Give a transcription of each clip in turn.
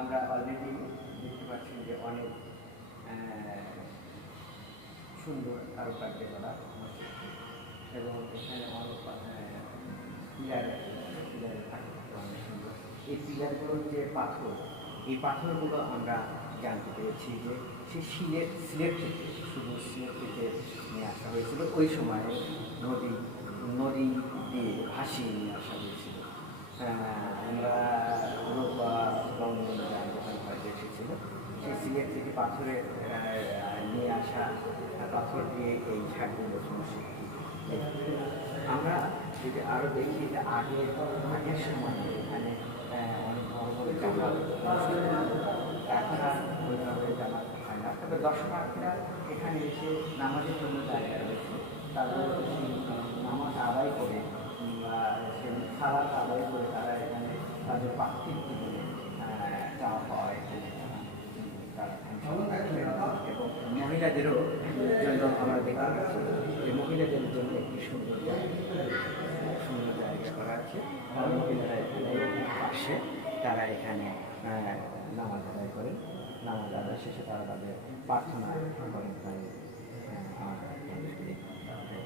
আমরা অলরেডি দেখতে পাচ্ছি যে অনেক সুন্দর কারুকার্য করা এবং এখানে অনেক পিলারের থাকে অনেক সুন্দর। এই পিলারগুলোর যে পাথর, এই পাথরগুলো আমরা জানতে পেরেছি যে সে সিলেট থেকে, শুধু সিলেট থেকে নিয়ে আসা হয়েছিল। ওই সময়ে নদী দিয়ে ভাসিয়ে নিয়ে আসা হয়েছিল। আমরা বঙ্গবন্ধু হয়তো এসেছিল, সেই সিলেট থেকে পাথরে নিয়ে আসা পাথর দিয়ে এই ঝাড়গুলো সমস্যা। আমরা যদি আরও দেখি যে আগের সময় এখানে অনেক বড় বড় জামাত, এখন আর ওইভাবে জামাত হয় না, তবে দর্শনার্থীরা এখানে এসে নামাজের জন্য জায়গা রয়েছে। তাদের নামাজ আদায় করে সে সালাদ আদায় করে তারা এখানে তাদের পার্থিব জীবনে চাওয়া পাওয়া এখানে এবং মহিলাদেরও জন্য আমরা দেখতে পাচ্ছি যে মহিলাদের জন্য একটি সুন্দর জায়গা করা আছে। মহিলারা এখানে পাশে তারা এখানে নামাজ আদায় করেন, নামাজ আদায় শেষে তারা তাদের প্রার্থনা করেন আমাদেরকে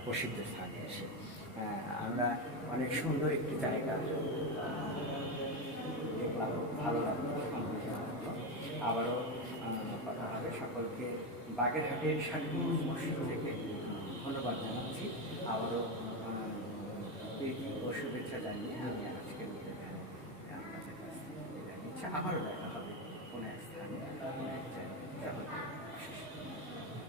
প্রসিদ্ধ স্থানে এসে। আমরা অনেক সুন্দর একটি জায়গা দেখলাম, ভালো লাগলো। আবারও কথা হবে। সকলকে বাগেরহাটের শান্তিপুর মসজিদ থেকে ধন্যবাদ জানাচ্ছি। আবারও প্রীতি ও শুভেচ্ছা জানিয়ে আমি আজকের কাছে জানিয়েছি। আবারও